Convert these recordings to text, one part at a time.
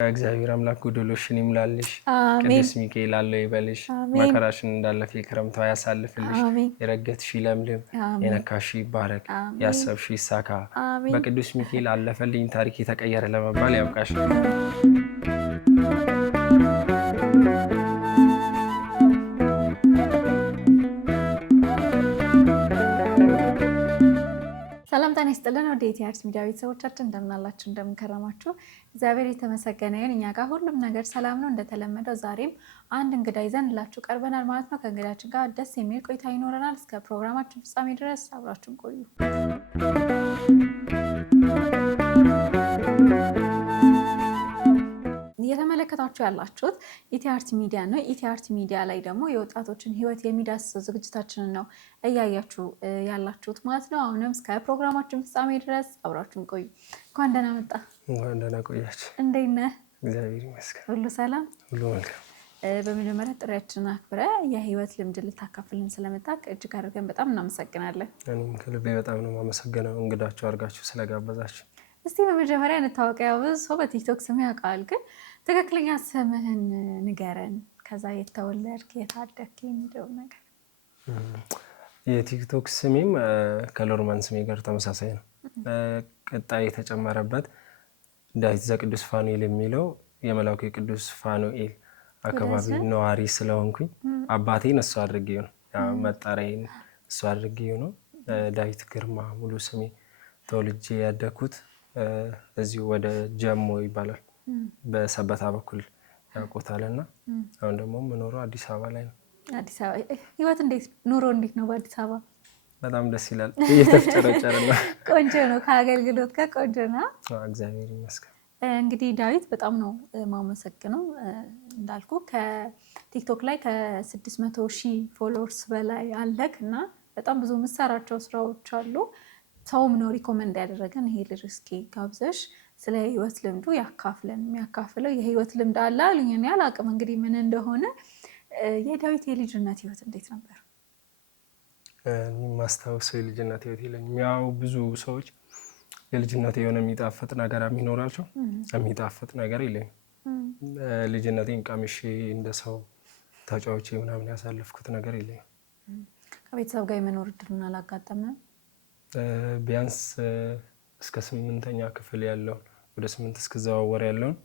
እግዚአብሔር አምላክ ጎደሎሽን ይሙላልሽ። አሜን ቅዱስ ሚካኤል አለው ይበልሽ። አሜን መከራሽን እንዳለፈ የክረምቷ ያሳልፍልሽ። አሜን የረገጥሽ ለምልም፣ አሜን የነካሽ ይባረክ፣ አሜን ያሰብሽ ይሳካ። አሜን በቅዱስ ሚካኤል አለፈልኝ ታሪክ የተቀየረ ለመባል ያብቃሽ። ሰላም ጤና ይስጥልን። ወደ ኢቲአርት ሚዲያ ቤተሰቦቻችን እንደምን አላችሁ? እንደምን ከረማችሁ? እግዚአብሔር የተመሰገነ ይሁን። እኛ ጋር ሁሉም ነገር ሰላም ነው። እንደተለመደው ዛሬም አንድ እንግዳ ይዘንላችሁ ቀርበናል ማለት ነው። ከእንግዳችን ጋር ደስ የሚል ቆይታ ይኖረናል። እስከ ፕሮግራማችን ፍጻሜ ድረስ አብራችሁን ቆዩ። እየተመለከታችሁ ያላችሁት ኢቲአርት ሚዲያ ነው። ኢቲአርት ሚዲያ ላይ ደግሞ የወጣቶችን ሕይወት የሚዳስሰው ዝግጅታችንን ነው እያያችሁ ያላችሁት ማለት ነው። አሁንም እስከ ፕሮግራማችን ፍጻሜ ድረስ አብራችሁን ቆዩ። እንኳን ደህና መጣ። እንኳን ደህና ቆያችሁ። እንዴት ነህ? እግዚአብሔር ይመስገን፣ ሁሉ ሰላም፣ ሁሉ መልካም። በመጀመሪያ ጥሪያችንን አክብረ የህይወት ልምድ ልታካፍልን ስለመጣህ እጅግ አድርገን በጣም እናመሰግናለን። እኔም ከልቤ በጣም ነው የማመሰግነው እንግዳችሁ አድርጋችሁ ስለጋበዛችሁ። እስቲ በመጀመሪያ እንታወቂያ። ብዙ ሰው በቲክቶክ ስም ያውቃል፣ ግን ትክክለኛ ስምህን ንገረን። ከዛ የተወለድክ የታደግክ የሚለው ነገር። የቲክቶክ ስሜም ከሎርማን ስሜ ጋር ተመሳሳይ ነው። ቀጣይ የተጨመረበት ዳዊት ዘቅዱስ ፋኑኤል የሚለው የመላኩ የቅዱስ ፋኑኤል አካባቢ ነዋሪ ስለሆንኩኝ አባቴን እሱ አድርጌው ነው መጣሪያዬን እሱ አድርጌው ነው። ዳዊት ግርማ ሙሉ ስሜ። ተወልጄ ያደኩት እዚሁ ወደ ጀሞ ይባላል በሰበታ በኩል ያውቁታልና አሁን ደግሞ የምኖረው አዲስ አበባ ላይ ነው። አዲስ አበባ ህይወት እንዴት ኑሮ እንዴት ነው? በአዲስ አበባ በጣም ደስ ይላል። እየተፍጨረጨረ ነው። ቆንጆ ነው። ከአገልግሎት ጋር ቆንጆ ነው። እግዚአብሔር ይመስገን። እንግዲህ ዳዊት በጣም ነው ማመሰግነው። እንዳልኩ ከቲክቶክ ላይ ከ600,000 ፎሎወርስ በላይ አለክ እና በጣም ብዙ የምትሰራቸው ስራዎች አሉ። ሰውም ነው ሪኮመንድ ያደረገን ይሄ ልጅ እስኪ ጋብዘሽ ስለ ህይወት ልምዱ ያካፍለን። የሚያካፍለው የህይወት ልምድ አለ አሉኝ። እኔ አላቅም እንግዲህ ምን እንደሆነ። የዳዊት የልጅነት ህይወት እንዴት ነበር? ማስታወሰው የልጅነት ህይወት የለኝም። ያው ብዙ ሰዎች የልጅነት የሆነ የሚጣፍጥ ነገር የሚኖራቸው የሚጣፍጥ ነገር የለኝም። ልጅነቴን ቀምሼ እንደ ሰው ተጫውቼ ምናምን ያሳለፍኩት ነገር የለኝም። ከቤተሰብ ጋር የመኖር እድሉን አላጋጠመም? ቢያንስ እስከ 8ኛ ክፍል ያለውን ወደ 8 እስክዘዋወር ያለውን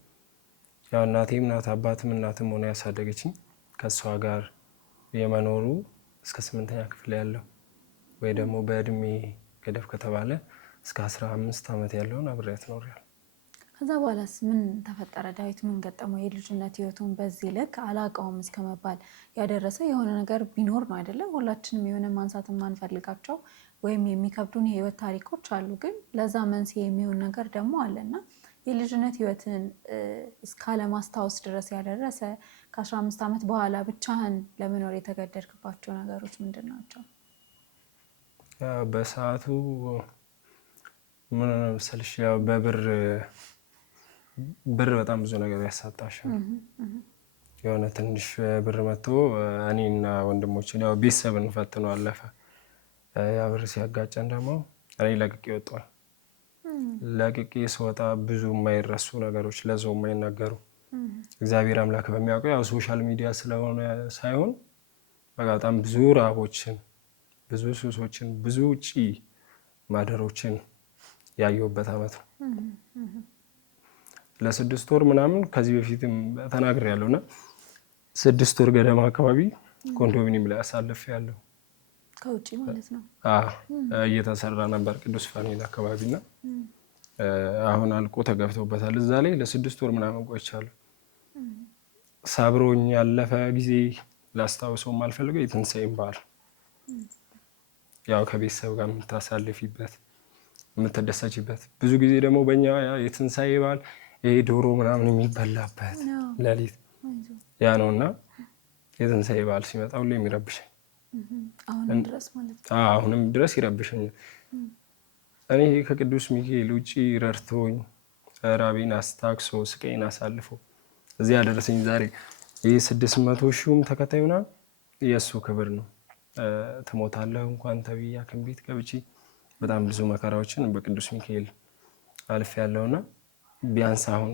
ያው እናቴም ናት አባትም እናትም ሆነ ያሳደገችኝ። ከእሷ ጋር የመኖሩ እስከ 8ኛ ክፍል ያለው ወይ ደግሞ በእድሜ ገደብ ከተባለ እስከ 15 ዓመት ያለውን አብሬያት ኖሬያለሁ። ከዛ በኋላስ ምን ተፈጠረ? ዳዊት ምን ገጠመው? የልጅነት ህይወቱን በዚህ ልክ አላውቀውም እስከመባል ያደረሰ የሆነ ነገር ቢኖር ነው አይደለም? ሁላችንም የሆነ ማንሳት የማንፈልጋቸው ወይም የሚከብዱን የህይወት ታሪኮች አሉ፣ ግን ለዛ መንስኤ የሚሆን ነገር ደግሞ አለና የልጅነት ህይወትን እስካለማስታወስ ድረስ ያደረሰ ከ15 ዓመት በኋላ ብቻህን ለመኖር የተገደድክባቸው ነገሮች ምንድን ናቸው? በሰዓቱ ምን መሰለሽ፣ ያው ብር በጣም ብዙ ነገር ያሳጣሻል። የሆነ ትንሽ ብር መጥቶ እኔና ወንድሞችን ያው ቤተሰብን ፈትኖ አለፈ። ያ ብር ሲያጋጨን ደግሞ እኔ ለቅቄ ወጣሁ። ለቅቄ ስወጣ ብዙ የማይረሱ ነገሮች ለሰው የማይናገሩ እግዚአብሔር አምላክ በሚያውቀው ያው ሶሻል ሚዲያ ስለሆነ ሳይሆን በጣም ብዙ ረሃቦችን፣ ብዙ ሱሶችን፣ ብዙ ውጪ ማደሮችን ያየሁበት ዓመት ነው። ለ6 ወር ምናምን ከዚህ በፊትም ተናግሬያለሁ እና 6 ወር ገደማ አካባቢ ኮንዶሚኒየም ላይ አሳልፌያለሁ። ከውጪ ማለት ነው። እየተሰራ ነበር ቅዱስ ፋኑኤል አካባቢና አሁን አልቆ ተገብቶበታል። እዛ ላይ ለ6 ወር ምናምን ቆይቻለሁ። ሰብሮኝ ያለፈ ጊዜ ላስታውሰው የማልፈልገው የትንሣኤን በዓል ያው ከቤተሰብ ጋር የምታሳልፊበት የምትደሰችበት፣ ብዙ ጊዜ ደግሞ በእኛ የትንሣኤ በዓል ይሄ ዶሮ ምናምን የሚበላበት ሌሊት ያ ነው እና የትንሣኤ በዓል ሲመጣ ሁሌ የሚረብሸኝ አሁንም ድረስ ይረብሸኛል። እኔ ከቅዱስ ሚካኤል ውጭ ረድቶኝ ራቤን አስታክሶ ስቃይን አሳልፎ እዚህ ያደረሰኝ ዛሬ ይህ 600,000 ተከታይ ምናምን የእሱ ክብር ነው። ትሞታለህ እንኳን ተብዬ ሐኪም ቤት ገብቼ በጣም ብዙ መከራዎችን በቅዱስ ሚካኤል አልፌያለሁና ቢያንስ አሁን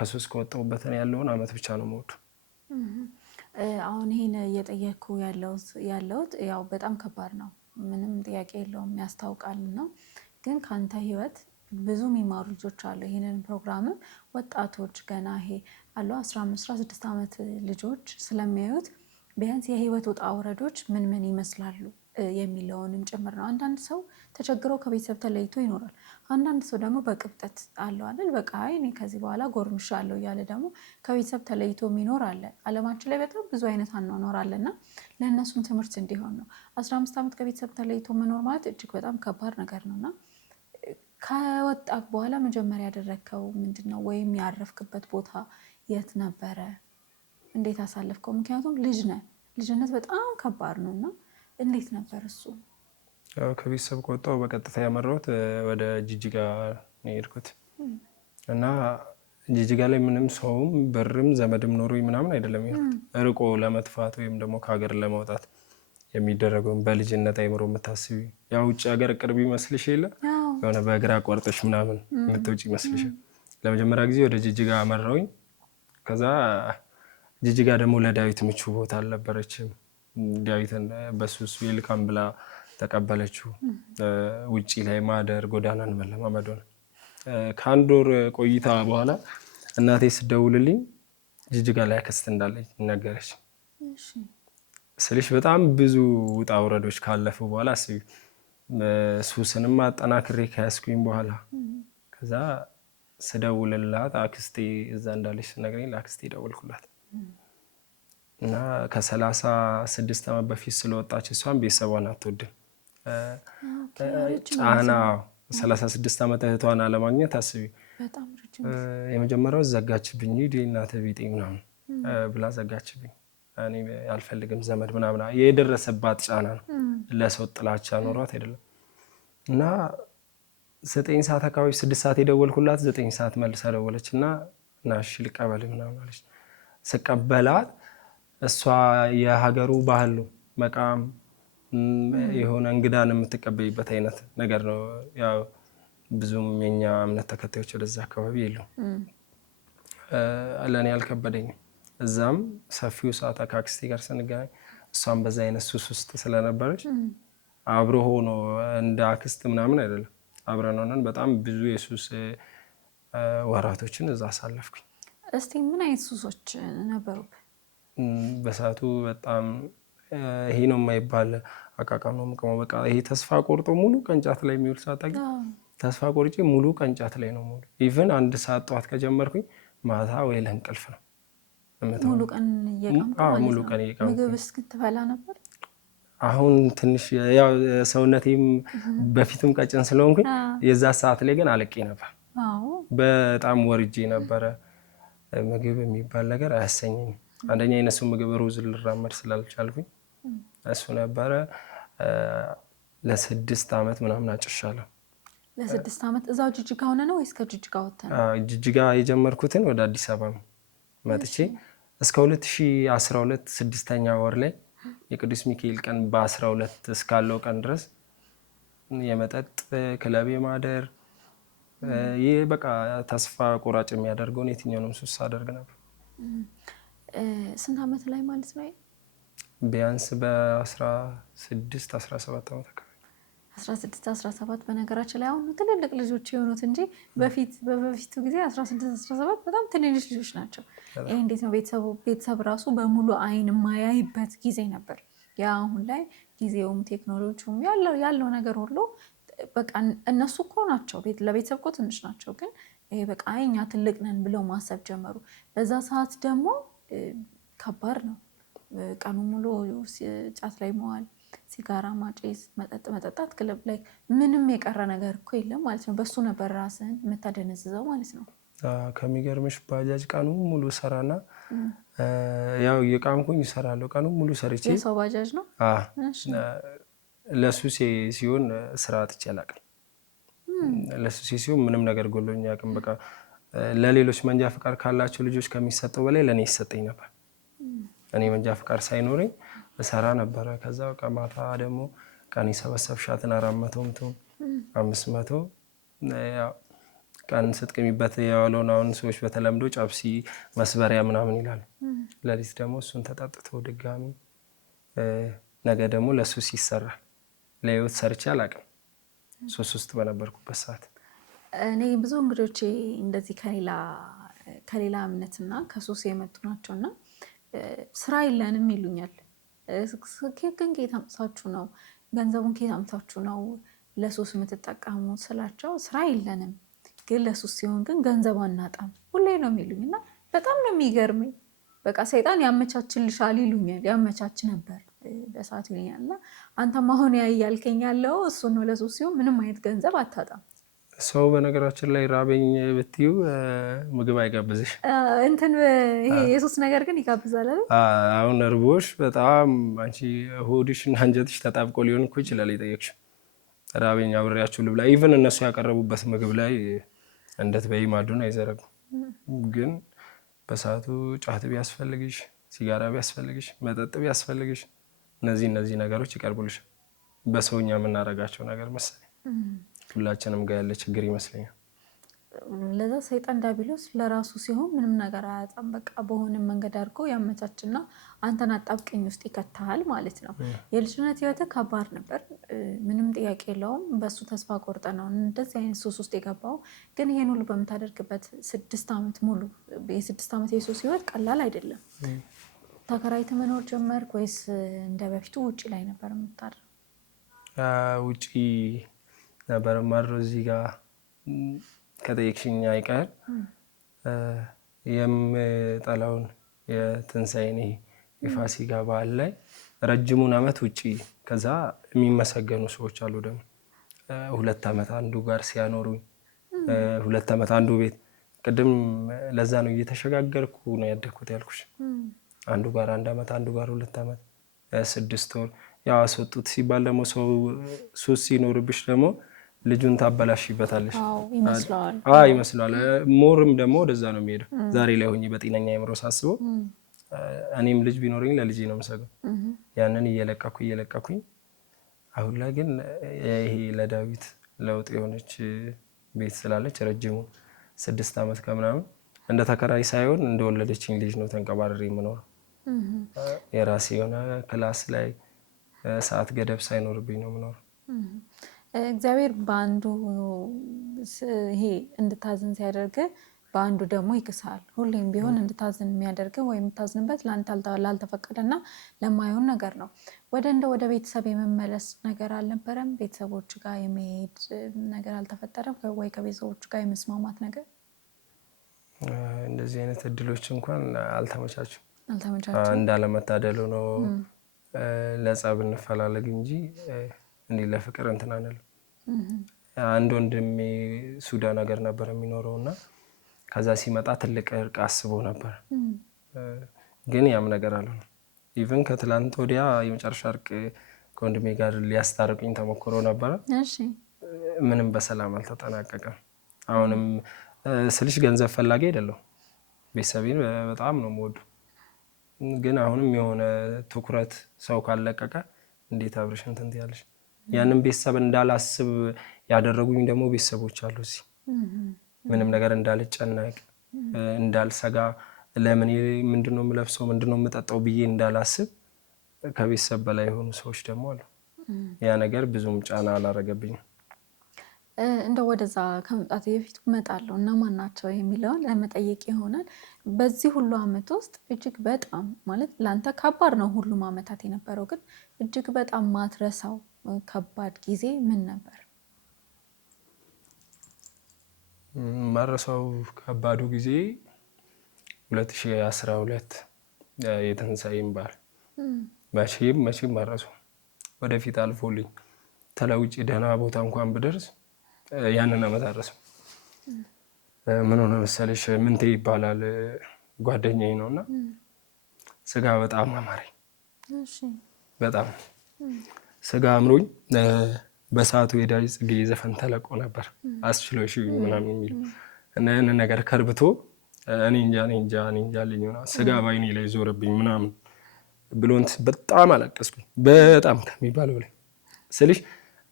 ከሱስ ከወጣሁበት ያለውን አመት ብቻ ነው የምወዱ። አሁን ይሄን እየጠየቅኩ ያለሁት ያው በጣም ከባድ ነው፣ ምንም ጥያቄ የለውም ያስታውቃልና፣ ግን ከአንተ ህይወት ብዙ የሚማሩ ልጆች አሉ። ይህንን ፕሮግራምም ወጣቶች ገና ይሄ አሉ 15-16 ዓመት ልጆች ስለሚያዩት ቢያንስ የህይወት ውጣ ውረዶች ምን ምን ይመስላሉ የሚለውንም ጭምር ነው። አንዳንድ ሰው ተቸግሮ ከቤተሰብ ተለይቶ ይኖራል። አንዳንድ ሰው ደግሞ በቅብጠት አለው አይደል፣ በቃ እኔ ከዚህ በኋላ ጎርምሻለሁ እያለ ደግሞ ከቤተሰብ ተለይቶ የሚኖር አለ። አለማችን ላይ በጣም ብዙ አይነት አኗኗር አለና ለእነሱም ትምህርት እንዲሆን ነው። 15 ዓመት ከቤተሰብ ተለይቶ መኖር ማለት እጅግ በጣም ከባድ ነገር ነውና ከወጣህ በኋላ መጀመሪያ ያደረግከው ምንድን ነው? ወይም ያረፍክበት ቦታ የት ነበረ? እንዴት አሳለፍከው? ምክንያቱም ልጅ ነህ፣ ልጅነት በጣም ከባድ ነው እና እንዴት ነበር እሱ? ከቤተሰብ ከወጣሁ በቀጥታ ያመራሁት ወደ ጅጅጋ ነው የሄድኩት እና ጅጅጋ ላይ ምንም ሰውም ብርም ዘመድም ኖሮኝ ምናምን አይደለም የሄድኩት። ርቆ ለመጥፋት ወይም ደግሞ ከሀገር ለመውጣት የሚደረገውን በልጅነት አይምሮ የምታስቢ ያው ውጭ ሀገር ቅርብ ይመስልሽ የለ የሆነ በእግር አቋርጠሽ ምናምን የምትወጪ ይመስልሻል። ለመጀመሪያ ጊዜ ወደ ጅጅጋ አመራሁኝ። ከዛ ጅጅጋ ደግሞ ለዳዊት ምቹ ቦታ አልነበረችም። ዳዊትን በሱስ ዌልካም ብላ ተቀበለችው። ውጪ ላይ ማደር፣ ጎዳናን መለማመድ ሆነ። ከአንድ ወር ቆይታ በኋላ እናቴ ስደውልልኝ ጅጅጋ ላይ አክስት እንዳለኝ ነገረች። ስልሽ በጣም ብዙ ውጣ ውረዶች ካለፉ በኋላ አስቢ፣ ሱስንም አጠናክሬ ከያዝኩኝ በኋላ ከዛ ስደውልላት አክስቴ እዛ እንዳለች ስነግረኝ ለአክስቴ ደወልኩላት እና ከ36 ዓመት በፊት ስለወጣች እሷን ቤተሰቧን አትወድም። ጫና 36 ዓመት እህቷን አለማግኘት አስቢ። የመጀመሪያው ዘጋችብኝ፣ ሂድ እናትህ ቢጤ ምናምን ብላ ዘጋችብኝ። እኔ አልፈልግም ዘመድ ምናምን፣ የደረሰባት ጫና ነው። ለሰው ጥላቻ ኖሯት አይደለም። እና 9 ሰዓት አካባቢ 6 ሰዓት የደወልኩላት 9 ሰዓት መልሳ ደወለች እና ናሽ ልቀበል ምናምን አለች። ስቀበላት እሷ የሀገሩ ባህል ነው መቃም የሆነ እንግዳን የምትቀበይበት አይነት ነገር ነው። ያው ብዙም የኛ እምነት ተከታዮች ወደዛ አካባቢ የለው። ለእኔ አልከበደኝም። እዛም ሰፊው ሰዓት ከአክስቴ ጋር ስንገናኝ እሷም በዛ አይነት ሱስ ውስጥ ስለነበረች አብሮ ሆኖ እንደ አክስት ምናምን አይደለም፣ አብረን ሆነን በጣም ብዙ የሱስ ወራቶችን እዛ አሳለፍኩኝ። እስቲ ምን አይነት ሱሶች ነበሩብህ? በሰዓቱ በጣም ይሄ ነው የማይባል አቃቃም ነው የምቀመው። በቃ ይሄ ተስፋ ቆርጦ ሙሉ ቀንጫት ላይ የሚውል ሰዓት ተስፋ ቆርጬ ሙሉ ቀንጫት ላይ ነው ሙሉ። ኢቭን 1 ሰዓት ጠዋት ከጀመርኩኝ ማታ ወይ ለእንቅልፍ ነው። ሙሉ ቀን እየቀምኩ ምግብ እስክትበላ ነበር። አሁን ትንሽ ያው ሰውነቴም በፊትም ቀጭን ስለሆንኩኝ የዛ ሰዓት ላይ ግን አለቄ ነበር። በጣም ወርጄ ነበረ። ምግብ የሚባል ነገር አያሰኘኝም። አንደኛ የነሱ ምግብ ሩዝ ልራመድ ስላልቻልኩኝ እሱ ነበረ። ለ6 ዓመት ምናምን አጭሻለሁ። ለ6 ዓመት እዛው ጅጅጋ ሆነ ነው ወይስ ከጅጅጋ ወጥተህ? ጅጅጋ የጀመርኩትን ወደ አዲስ አበባ መጥቼ እስከ 2012 6ኛ ወር ላይ የቅዱስ ሚካኤል ቀን በ12 እስካለው ቀን ድረስ የመጠጥ ክለብ የማደር ይህ በቃ ተስፋ ቆራጭ የሚያደርገውን የትኛውንም ሱስ አደርግ ነበር። ስንት ዓመት ላይ ማለት ነው? ቢያንስ በ16 17 ዓመት አካባቢ 16-17 በነገራችን ላይ አሁን ትልልቅ ልጆች የሆኑት እንጂ በበፊቱ ጊዜ 16-17 በጣም ትንንሽ ልጆች ናቸው። ይሄ እንዴት ነው ቤተሰብ ራሱ በሙሉ አይን የማያይበት ጊዜ ነበር። ያ አሁን ላይ ጊዜውም ቴክኖሎጂውም ያለው ነገር ሁሉ በቃ እነሱ እኮ ናቸው ለቤተሰብ እኮ ትንሽ ናቸው፣ ግን ይሄ በቃ እኛ ትልቅ ነን ብለው ማሰብ ጀመሩ። በዛ ሰዓት ደግሞ ከባድ ነው። ቀኑ ሙሉ ጫት ላይ መዋል፣ ሲጋራ ማጨስ፣ መጠጥ መጠጣት፣ ክለብ ላይ ምንም የቀረ ነገር እኮ የለም ማለት ነው። በሱ ነበር ራስን የምታደነዝዘው ማለት ነው። ከሚገርምሽ ባጃጅ ቀኑ ሙሉ ሰራና ያው የቃምኩኝ ይሰራለሁ። ቀኑ ሙሉ ሰርቼ የሰው ባጃጅ ነው። ለሱሴ ሲሆን ስራ አጥቼ አላውቅም። ለሱሴ ሲሆን ምንም ነገር ጎሎኝ አያውቅም። በቃ ለሌሎች መንጃ ፈቃድ ካላቸው ልጆች ከሚሰጠው በላይ ለእኔ ይሰጠኝ ነበር። እኔ መንጃ ፈቃድ ሳይኖረኝ እሰራ ነበረ። ከዛ በቃ ማታ ደግሞ ቀን የሰበሰብሻትን 400 500 ቀን ስትቅሚበት የዋለውን አሁን ሰዎች በተለምዶ ጨብሲ መስበሪያ ምናምን ይላሉ። ለሊት ደግሞ እሱን ተጠጥቶ ድጋሚ ነገ ደግሞ ለሱስ ይሰራል። ለህይወት ሰርቼ አላውቅም ሱስ ውስጥ በነበርኩበት ሰዓት። እኔ ብዙ እንግዶቼ እንደዚህ ከሌላ እምነትና ከሱስ የመጡ ናቸውና ስራ የለንም ይሉኛል። ግን ከየት አምጥታችሁ ነው ገንዘቡን ከየት አምጥታችሁ ነው ለሱስ የምትጠቀሙት ስላቸው፣ ስራ የለንም ግን ለሱስ ሲሆን ግን ገንዘብ አናጣም ሁሌ ነው የሚሉኝ እና በጣም ነው የሚገርመኝ። በቃ ሰይጣን ያመቻችልሻል ይሉኛል። ያመቻች ነበር በሰዓቱ ይሉኛል። እና አንተም አሁን ያልከኝ ያለው እሱ ነው። ለሱስ ሲሆን ምንም አይነት ገንዘብ አታጣም። ሰው በነገራችን ላይ ራበኝ ብትዩ ምግብ አይጋብዝሽ። እንትን ይሄ የሱስ ነገር ግን ይጋብዛል አይደል? አሁን እርቦሽ በጣም አንቺ ሆድሽና አንጀትሽ ተጣብቆ ሊሆን እኮ ይችላል የጠየቅሽው። ራበኝ አብሬያችሁ ልብላ። ኢቭን እነሱ ያቀረቡበት ምግብ ላይ እንደትበይ ማዱን አይዘረጉም። ግን በሰዓቱ ጫት ቢያስፈልግሽ፣ ሲጋራ ቢያስፈልግሽ፣ መጠጥ ቢያስፈልግሽ እነዚህ ነገሮች ይቀርቡልሽ። በሰውኛ የምናደርጋቸው ነገር መሰለኝ ሁላችንም ጋር ያለ ችግር ይመስለኛል። ለዛ ሰይጣን ዲያብሎስ ለራሱ ሲሆን ምንም ነገር አያጣም። በቃ በሆነ መንገድ አድርጎ ያመቻችና አንተን አጣብቀኝ ውስጥ ይከታል ማለት ነው። የልጅነት ህይወት ከባድ ነበር፣ ምንም ጥያቄ የለውም። በሱ ተስፋ ቆርጠ ነው እንደዚህ አይነት ሱስ ውስጥ የገባው። ግን ይሄን ሁሉ በምታደርግበት 6 ዓመት ሙሉ የ6 ዓመት የሱስ ህይወት ቀላል አይደለም። ተከራይተህ መኖር ጀመርክ ወይስ እንደ በፊቱ ውጭ ላይ ነበር የምታድረው? ውጭ ነበር ማድረው። እዚህ ጋር ከጠየቅሽኝ አይቀር የምጠላውን የትንሣኤን የፋሲካ በዓል ላይ ረጅሙን ዓመት ውጭ፣ ከዛ የሚመሰገኑ ሰዎች አሉ ደግሞ 2 ዓመት አንዱ ጋር ሲያኖሩኝ 2 ዓመት አንዱ ቤት። ቅድም ለዛ ነው እየተሸጋገርኩ ነው ያደግኩት ያልኩሽ። አንዱ ጋር 1 ዓመት አንዱ ጋር 2 ዓመት 6 ወር። ያው አስወጡት ሲባል ደግሞ ሰው ሱስ ሲኖርብሽ ደግሞ ልጁን ታበላሽበታለሽ ይመስለዋል። ሞርም ደግሞ ወደዛ ነው የሚሄደው። ዛሬ ላይ ሆኜ በጤነኛ አእምሮ ሳስበው እኔም ልጅ ቢኖረኝ ለልጄ ነው የምሰገው። ያንን እየለቀኩኝ አሁን ላይ ግን ይሄ ለዳዊት ለውጥ የሆነች ቤት ስላለች ረጅሙ 6 ዓመት ከምናምን እንደ ተከራይ ሳይሆን እንደወለደችኝ ልጅ ነው ተንቀባረሬ የምኖረው። የራሴ የሆነ ክላስ ላይ ሰዓት ገደብ ሳይኖርብኝ ነው የምኖረው። እግዚአብሔር በአንዱ ይሄ እንድታዝን ሲያደርግ በአንዱ ደግሞ ይክሳል። ሁሌም ቢሆን እንድታዝን የሚያደርግ ወይም የምታዝንበት ላልተፈቀደና ለማይሆን ነገር ነው። ወደ ቤተሰብ የመመለስ ነገር አልነበረም? ቤተሰቦች ጋር የመሄድ ነገር አልተፈጠረም ወይ? ከቤተሰቦች ጋር የመስማማት ነገር? እንደዚህ አይነት እድሎች እንኳን አልተመቻቹም። እንዳለመታደሉ ነው። ለጸብ እንፈላለግ እንጂ እንዲህ ለፍቅር እንትን አንልም። አንድ ወንድሜ ሱዳን ሀገር ነበር የሚኖረው እና ከዛ ሲመጣ ትልቅ እርቅ አስቦ ነበር፣ ግን ያም ነገር አልሆነም። ኢቭን ከትላንት ወዲያ የመጨረሻ እርቅ ከወንድሜ ጋር ሊያስታርቁኝ ተሞክሮ ነበረ። ምንም በሰላም አልተጠናቀቀም። አሁንም ስልሽ ገንዘብ ፈላጊ አይደለሁም። ቤተሰቤን በጣም ነው የምወዱ፣ ግን አሁንም የሆነ ትኩረት ሰው ካለቀቀ እንዴት አብረሽ እንትን ትያለሽ? ያንን ቤተሰብ እንዳላስብ ያደረጉኝ ደግሞ ቤተሰቦች አሉ እዚህ። ምንም ነገር እንዳልጨነቅ እንዳልሰጋ፣ ለምን ምንድነው የምለብሰው ምንድነው የምጠጣው ብዬ እንዳላስብ ከቤተሰብ በላይ የሆኑ ሰዎች ደግሞ አሉ። ያ ነገር ብዙም ጫና አላረገብኝም። እንደ ወደዛ ከመምጣት በፊት እመጣለሁ እና ማን ናቸው የሚለውን ለመጠየቅ ይሆናል። በዚህ ሁሉ ዓመት ውስጥ እጅግ በጣም ማለት ለአንተ ከባድ ነው ሁሉም ዓመታት የነበረው፣ ግን እጅግ በጣም ማትረሳው ከባድ ጊዜ ምን ነበር? ማረሳው ከባዱ ጊዜ 2012 የትንሣኤን በዓል መቼም ማረሳው። ወደፊት አልፎልኝ ተለውጭ ደህና ቦታ እንኳን ብደርስ ያንን ዓመት አረሰው። ምን ሆነ መሰለሽ፣ ምንቴ ይባላል ጓደኛዬ ነው እና ስጋ በጣም አማረኝ። በጣም ስጋ አምሮኝ በሰዓቱ የዳዊት ጽጌ ዘፈን ተለቆ ነበር አስችሎሽ ምናምን የሚል እና ያንን ነገር ከርብቶ እኔ እንጃ ልኝ ሆና ስጋ ባይኔ ላይ ዞረብኝ ምናምን ብሎንት በጣም አለቀስኩኝ። በጣም ከሚባለው ላይ ስልሽ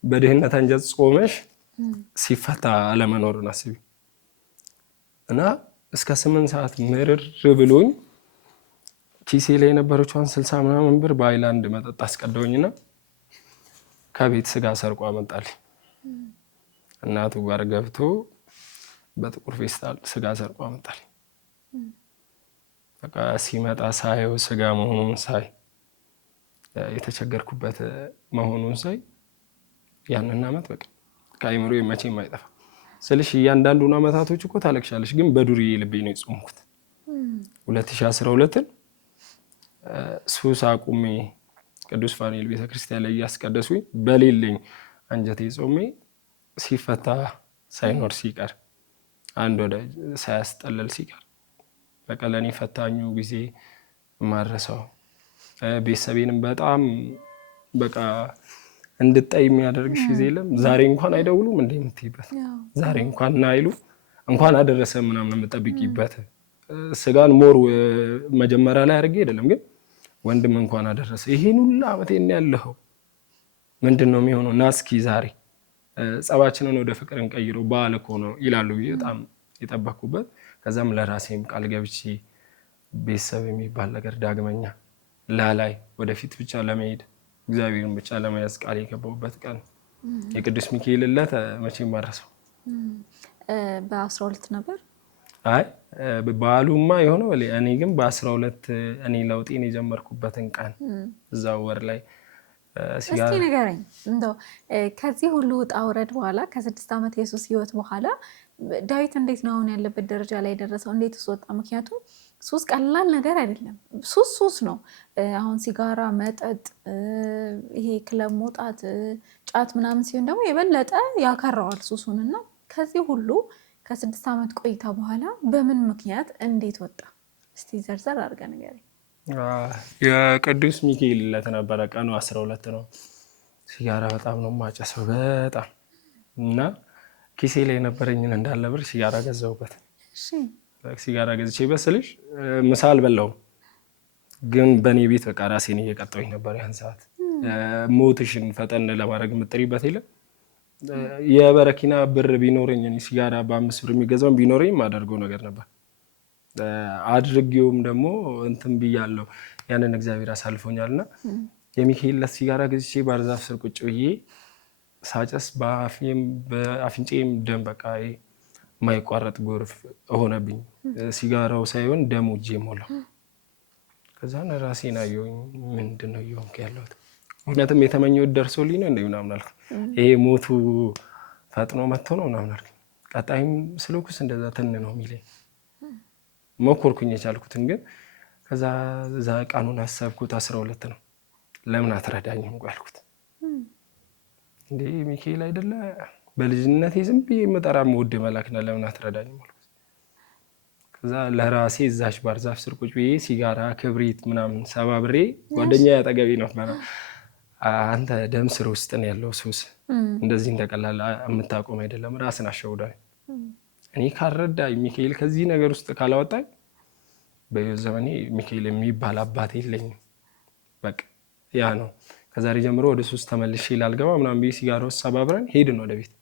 በድህነት አንጀት ጾመሽ ሲፈታ አለመኖርን አስቢ። እና እስከ 8 ሰዓት ምርር ብሎኝ ኪሴ ላይ የነበረችውን 60 ምናምን ብር በአይላንድ መጠጥ አስቀደውኝና ከቤት ስጋ ሰርቆ አመጣልኝ። እናቱ ጋር ገብቶ በጥቁር ፌስታል ስጋ ሰርቆ አመጣልኝ። በቃ ሲመጣ ሳየው ስጋ መሆኑን ሳይ የተቸገርኩበት መሆኑን ሳይ ያንን አመት በቃ ከአይምሮዬ መቼም አይጠፋ ስልሽ እያንዳንዱን አመታቶች እኮ ታለቅሻለሽ፣ ግን በዱርዬ ልቤ ነው የጾምኩት። 2012ን ሱስ አቁሜ ቅዱስ ፋኑኤል ቤተክርስቲያን ላይ እያስቀደሱኝ በሌለኝ አንጀቴ ጾሜ ሲፈታ ሳይኖር ሲቀር አንድ ወደ ሳያስጠለል ሲቀር በቃ ለእኔ ፈታኙ ጊዜ ማረሰው ቤተሰቤንም በጣም በቃ እንድጠይ የሚያደርግሽ ጊዜ የለም። ዛሬ እንኳን አይደውሉም እንደ የምትይበት ዛሬ እንኳን ናይሉ እንኳን አደረሰ ምናምን የምጠብቂበት ስጋን ሞር መጀመሪያ ላይ አድርጌ አይደለም ግን ወንድም እንኳን አደረሰ ይሄን ሁሉ አመት ያለኸው ምንድነው የሚሆነው? እና እስኪ ዛሬ ጸባችንን ወደ ፍቅር እንቀይረው በዓል እኮ ነው ይላሉ ብዬ በጣም የጠበቅኩበት ከዛም ለራሴም ቃል ገብቼ ቤተሰብ የሚባል ነገር ዳግመኛ ላላይ ወደፊት ብቻ ለመሄድ እግዚአብሔርን ብቻ ለመያዝ ቃል የገባሁበት ቀን የቅዱስ ሚካኤል ዕለት መቼም ማረሰው። በ12 ነበር። አይ በዓሉማ የሆነው እኔ ግን በ12 እኔ ለውጤን የጀመርኩበትን ቀን እዛው ወር ላይ እስኪ ንገረኝ እንደው ከዚህ ሁሉ ውጣ ውረድ በኋላ ከ6 ዓመት የሱስ ህይወት በኋላ ዳዊት እንዴት ነው አሁን ያለበት ደረጃ ላይ ደረሰው? እንዴት ወጣ? ምክንያቱም ሱስ ቀላል ነገር አይደለም። ሱስ ነው። አሁን ሲጋራ፣ መጠጥ፣ ይሄ ክለብ መውጣት፣ ጫት ምናምን ሲሆን ደግሞ የበለጠ ያከራዋል ሱሱን እና ከዚህ ሁሉ ከ6 ዓመት ቆይታ በኋላ በምን ምክንያት እንዴት ወጣ? እስቲ ዘርዘር አድርገህ ንገረኝ። የቅዱስ ሚካኤል ዕለት ነበረ። ቀኑ 12 ነው። ሲጋራ በጣም ነው የማጨሰው በጣም እና ኪሴ ላይ የነበረኝን እንዳለ ብር ሲጋራ ገዛሁበት። ሲጋራ ገዝቼ በስልሽ ምሳ አልበላሁም፣ ግን በእኔ ቤት በቃ ራሴን እየቀጣሁኝ ነበር። ያን ሰዓት ሞትሽን ፈጠን ለማድረግ የምጥሪበት የለም። የበረኪና ብር ቢኖረኝ ሲጋራ በ5 ብር የሚገዛውን ቢኖረኝ የማደርገው ነገር ነበር። አድርጌውም ደግሞ እንትን ብያለሁ። ያንን እግዚአብሔር አሳልፎኛልና የሚካኤል ዕለት ሲጋራ ገዝቼ ባህር ዛፍ ስር ቁጭ ብዬ ሳጨስ በአፍንጫዬም ደም በቃ የማይቋረጥ ጎርፍ ሆነብኝ። ሲጋራው ሳይሆን ደሙ እጄ ሞላው። ከዛን ራሴን አየሁኝ። ምንድን ነው እየሆንኩ ያለሁት? ምክንያቱም የተመኘሁት ደርሶልኝ ነው እንደ ምናምን አልኩ። ይሄ ሞቱ ፈጥኖ መጥቶ ነው ምናምን አልኩ። ቀጣይም ስልኩስ እንደዛ ትን ነው የሚለኝ። ሞከርኩኝ የቻልኩትን፣ ግን ከዛ እዛ ቀኑን አሰብኩት። 12 ነው ለምን አትረዳኝም ያልኩት። እንዴ ሚካኤል አይደለ በልጅነቴ ዝም ብዬ የምጠራ የምወድ መልአክ ነው፣ ለምን አትረዳኝም አልኩት። ከዛ ለራሴ እዛች ባህር ዛፍ ስር ቁጭ ብዬ ሲጋራ ክብሪት ምናምን ሰባብሬ ጓደኛዬ አጠገቤ ነበር። አንተ ደም ስር ውስጥ ነው ያለው ሱስ፣ እንደዚህ እንደቀላል የምታቆም አይደለም፣ ራስን አሸውዳኝ። እኔ ካልረዳኝ ሚካኤል ከዚህ ነገር ውስጥ ካላወጣኝ በሕይወት ዘመኔ ሚካኤል የሚባል አባት የለኝም። በቃ ያ ነው። ከዛሬ ጀምሮ ወደ ሱስ ተመልሼ ላልገባ ምናምን ብዬ ሲጋራ ውስጥ ሰባብረን ሄድን ወደ ቤት።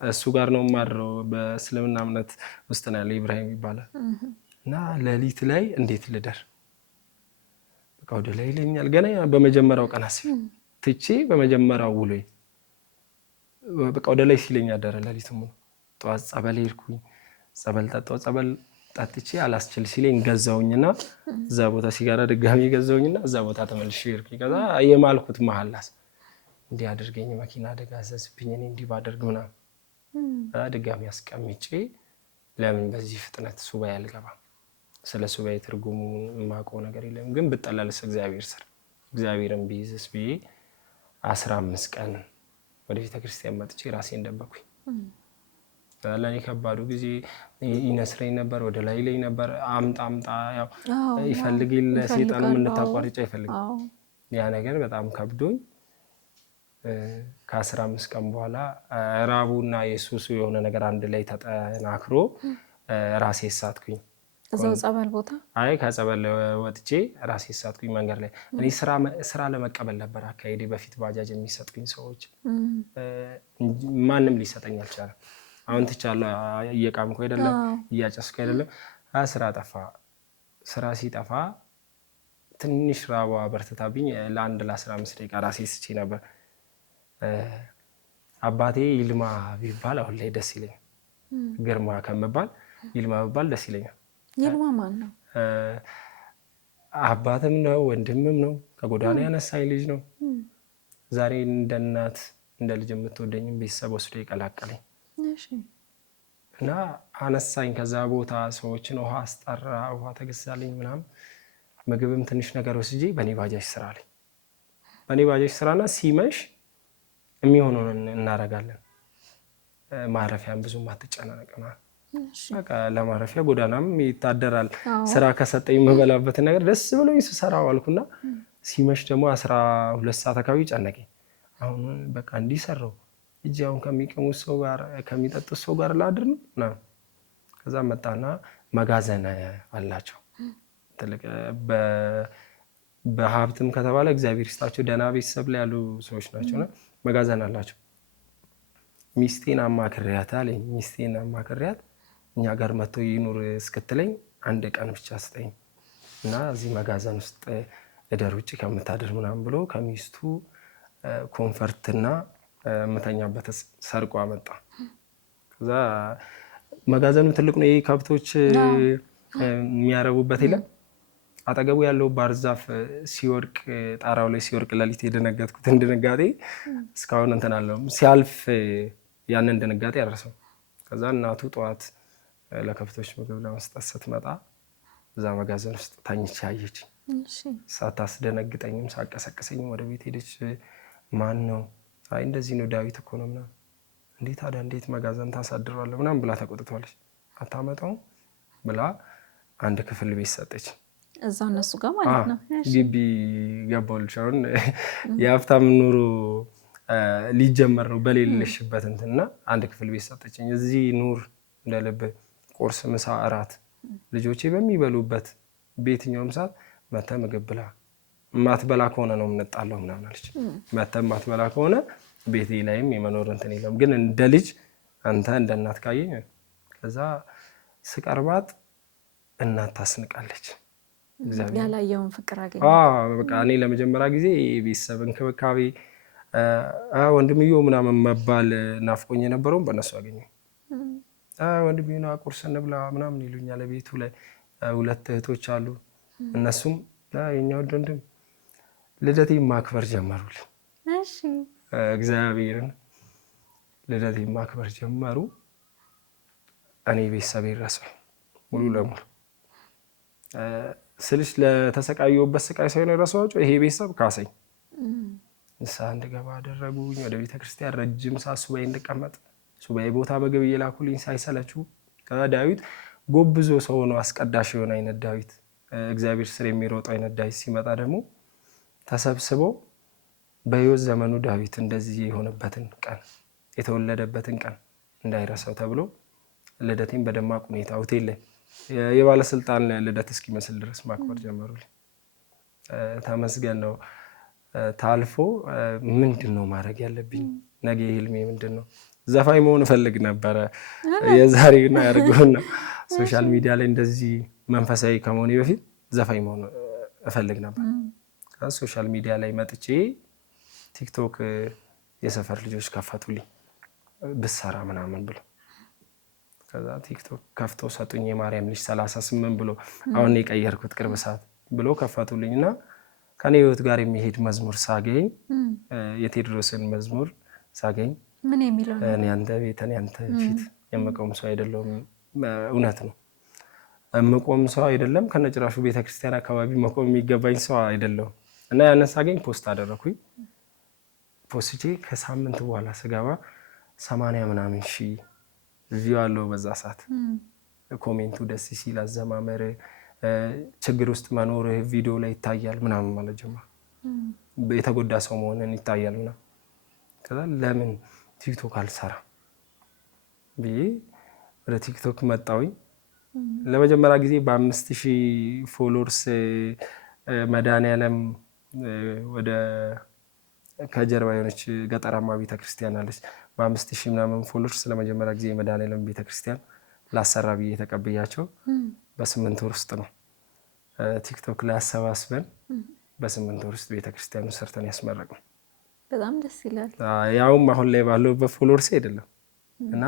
እሱ ጋር ነው የማድረው። በእስልምና እምነት ውስጥ ነው ያለ፣ ኢብራሂም ይባላል። እና ሌሊት ላይ እንዴት ልደር በቃ ወደ ላይ ይለኛል። ገና በመጀመሪያው ቀን አስቢ ትቼ በመጀመሪያው ውሎኝ በቃ ወደ ላይ ሲለኝ አደረ። ሌሊት ሙሉ ጠዋት ጸበል ሄድኩኝ። ጸበል ጠጣሁ። ጸበል ጠጥቼ አላስችል ሲለኝ ገዛውኝና እዛ ቦታ ሲጋራ ድጋሚ ገዛውኝና እዛ ቦታ ተመልሼ ሄድኩኝ። ከዛ የማልኩት መሐላስ እንዲህ አድርገኝ መኪና አደጋ አዘዝብኝ እኔ እንዲህ ባደርግ ምናምን ድጋሚ አስቀምጬ ለምን በዚህ ፍጥነት ሱባኤ አልገባም? ስለ ሱባኤ ትርጉሙ የማውቀው ነገር የለም፣ ግን ብጠላልስ እግዚአብሔር ስር እግዚአብሔርን ቢይዝስ ብዬ 15 ቀን ወደ ቤተክርስቲያን መጥቼ ራሴን ደበኩኝ። ለእኔ ከባዱ ጊዜ ይነስረኝ ነበር፣ ወደ ላይ ላይ ነበር። አምጣ ያው ይፈልግ ለሴጣንም እንድታቋርጫ ይፈልግ። ያ ነገር በጣም ከብዶኝ ከ15 ቀን በኋላ ራቡና የሱሱ የሆነ ነገር አንድ ላይ ተጠናክሮ ራሴ ሳትኩኝ። እዛው ጸበል ቦታ? አይ ከጸበል ወጥቼ ራሴ ሳትኩኝ መንገድ ላይ። እኔ ስራ ለመቀበል ነበር አካሄዴ። በፊት ባጃጅ የሚሰጡኝ ሰዎች ማንም ሊሰጠኝ አልቻለም። አሁን ትቻለሁ፣ እየቃምኩ አይደለም እያጨስኩ አይደለም። ስራ ጠፋ። ስራ ሲጠፋ ትንሽ ራቧ በርትታብኝ ለ15 ደቂቃ ራሴ ስቼ ነበር። አባቴ ይልማ ቢባል አሁን ላይ ደስ ይለኛል። ግርማ ከምባል ይልማ ቢባል ደስ ይለኛል። ይልማ ማን ነው? አባትም ነው ወንድምም ነው። ከጎዳና ያነሳኝ ልጅ ነው። ዛሬ እንደ እናት እንደ ልጅ የምትወደኝም ቤተሰብ ወስዶ ይቀላቀለኝ እና አነሳኝ ከዛ ቦታ። ሰዎችን ውሃ አስጠራ፣ ውሃ ተገዛልኝ ምናምን። ምግብም ትንሽ ነገር ወስጄ በኔ ባጃጅ ስራ አለኝ። በኔ ባጃጅ ስራና ሲመሽ የሚሆነውን እናደርጋለን። ማረፊያም ብዙም አትጨናነቅም። በቃ ለማረፊያ ጎዳናም ይታደራል። ስራ ከሰጠኝ የምበላበትን ነገር ደስ ብሎኝ ስሰራ ዋልኩና ሲመሽ ደግሞ 12 ሰዓት አካባቢ ጨነቀኝ። አሁን በቃ እንዲሰራው እጂ አሁን ከሚቀሙት ሰው ጋር ከሚጠጡት ሰው ጋር ላድር ነው። ከዛ መጣና መጋዘን አላቸው ትልቅ በሀብትም ከተባለ እግዚአብሔር ይስጣቸው ደህና ቤተሰብ ላይ ያሉ ሰዎች ናቸውና መጋዘን አላቸው። ሚስቴን አማክሪያት አለኝ። ሚስቴን አማክሪያት እኛ ጋር መጥቶ ይኑር እስክትለኝ 1 ቀን ብቻ ስጠኝ እና እዚህ መጋዘን ውስጥ እደር ውጭ ከምታድር ምናምን ብሎ ከሚስቱ ኮንፈርትና የምተኛበት ሰርቆ አመጣ። ከዛ መጋዘኑ ትልቅ ነው። ይሄ ከብቶች የሚያረቡበት የለም። አጠገቡ ያለው ባህር ዛፍ ሲወድቅ ጣራው ላይ ሲወድቅ ሌሊት የደነገጥኩትን ድንጋጤ እስካሁን እንትን አለውም። ሲያልፍ ያንን ድንጋጤ ያደረሰው። ከዛ እናቱ ጠዋት ለከብቶች ምግብ ለመስጠት ስትመጣ እዛ መጋዘን ውስጥ ታኝቼ አየች። ሳታስደነግጠኝም ሳቀሰቅሰኝም ወደ ቤት ሄደች። ማን ነው? አይ እንደዚህ ነው ዳዊት እኮ ነው ምናምን። እንዴት ታዲያ እንዴት መጋዘን ታሳድረዋለህ ምናምን ብላ ተቆጥቷለች። አታመጣውም ብላ 1 ክፍል ቤት ሰጠች። እዛው እነሱ ጋር ማለት ነው። ግቢ ገባሁልሽ። አሁን የሀብታም ኑሮ ሊጀመር ነው በሌለሽበት እንትና 1 ክፍል ቤት ሰጠችኝ። እዚህ ኑር እንደልብ ቁርስ፣ ምሳ፣ እራት ልጆቼ በሚበሉበት በየትኛውም ሰዓት መተህ ምግብ ብላ። ማትበላ ከሆነ ነው የምንጣለው ምናምን አለች። መተህ ማትበላ ከሆነ ቤቴ ላይም የመኖር እንትን የለም። ግን እንደ ልጅ አንተ እንደ እናት ካየኝ ከዛ ስቀርባት እናት ታስንቃለች። ያላየውን ፍቅር አገኘ። በቃ እኔ ለመጀመሪያ ጊዜ ቤተሰብ እንክብካቤ ወንድምዮ ምናምን መባል ናፍቆኝ የነበረውን በእነሱ አገኘ። ወንድምዮ ቁርስ እንብላ ምናምን ይሉኛል። ቤቱ ላይ 2 እህቶች አሉ። እነሱም የኛ ወንድም ልደቴን ማክበር ጀመሩልኝ። እግዚአብሔርን ልደቴን ማክበር ጀመሩ። እኔ ቤተሰብ ይረሳል ሙሉ ለሙሉ ስልሽ ለተሰቃየሁበት ስቃይ ሳይሆን የረሳኋቸው ይሄ ቤተሰብ ካሰኝ። ንስሐ እንድገባ አደረጉኝ። ወደ ቤተክርስቲያን ረጅም ሰዓት ሱባኤ እንድቀመጥ ሱባኤ ቦታ ምግብ እየላኩልኝ ሳይሰለችው። ዳዊት ጎብዞ ሰው ነው አስቀዳሽ የሆነ አይነት ዳዊት፣ እግዚአብሔር ስር የሚሮጥ አይነት ዳዊት ሲመጣ ደግሞ ተሰብስበው በህይወት ዘመኑ ዳዊት እንደዚህ የሆነበትን ቀን የተወለደበትን ቀን እንዳይረሳው ተብሎ ልደቴን በደማቅ ሁኔታ ሆቴል ላይ የባለስልጣን ልደት እስኪመስል ድረስ ማክበር ጀመሩልኝ። ተመስገን ነው። ታልፎ ምንድን ነው ማድረግ ያለብኝ? ነገ ህልሜ ምንድን ነው? ዘፋኝ መሆን እፈልግ ነበረ። የዛሬና ያደርገውና ሶሻል ሚዲያ ላይ እንደዚህ መንፈሳዊ ከመሆኔ በፊት ዘፋኝ መሆን እፈልግ ነበር። ሶሻል ሚዲያ ላይ መጥቼ ቲክቶክ የሰፈር ልጆች ከፈቱልኝ ብሰራ ምናምን ብሎ። ከዛ ቲክቶክ ከፍተው ሰጡኝ። የማርያም ልጅ 38 ብሎ አሁን የቀየርኩት ቅርብ ሰዓት ብሎ ከፈቱልኝ እና ከኔ ህይወት ጋር የሚሄድ መዝሙር ሳገኝ የቴዎድሮስን መዝሙር ሳገኝ ምን የሚለው ነው? እኔ አንተ ቤት እኔ አንተ ፊት የምቆም ሰው አይደለሁም። እውነት ነው፣ የምቆም ሰው አይደለም። ከነጭራሹ ቤተክርስቲያን አካባቢ መቆም የሚገባኝ ሰው አይደለሁም። እና ያንን ሳገኝ ፖስት አደረኩኝ። ፖስቼ ከሳምንት በኋላ ስገባ 80 ምናምን ሺህ ቪው አለው። በዛ ሰዓት ኮሜንቱ ደስ ሲል አዘማመር ችግር ውስጥ መኖር ቪዲዮ ላይ ይታያል ምናምን ማለት ጀመረ። የተጎዳ ሰው መሆንን ይታያል ምናምን። ከዛ ለምን ቲክቶክ አልሰራ ብዬ ወደ ቲክቶክ መጣሁኝ። ለመጀመሪያ ጊዜ በ5000 ፎሎወርስ መድኃኒዓለም ወደ ከጀርባ የሆነች ገጠራማ ቤተክርስቲያን አለች። በ5000 ምናምን ፎሎወርስ ለመጀመሪያ ጊዜ መድኃኔዓለም ቤተክርስቲያን ላሰራ ብዬ ተቀብያቸው በ8 ወር ውስጥ ነው ቲክቶክ ላይ አሰባስበን በ8 ወር ውስጥ ቤተክርስቲያኑ ሰርተን ያስመረቅነው። በጣም ደስ ይላል። ያውም አሁን ላይ ባለውበት ፎሎወርስ አይደለም እና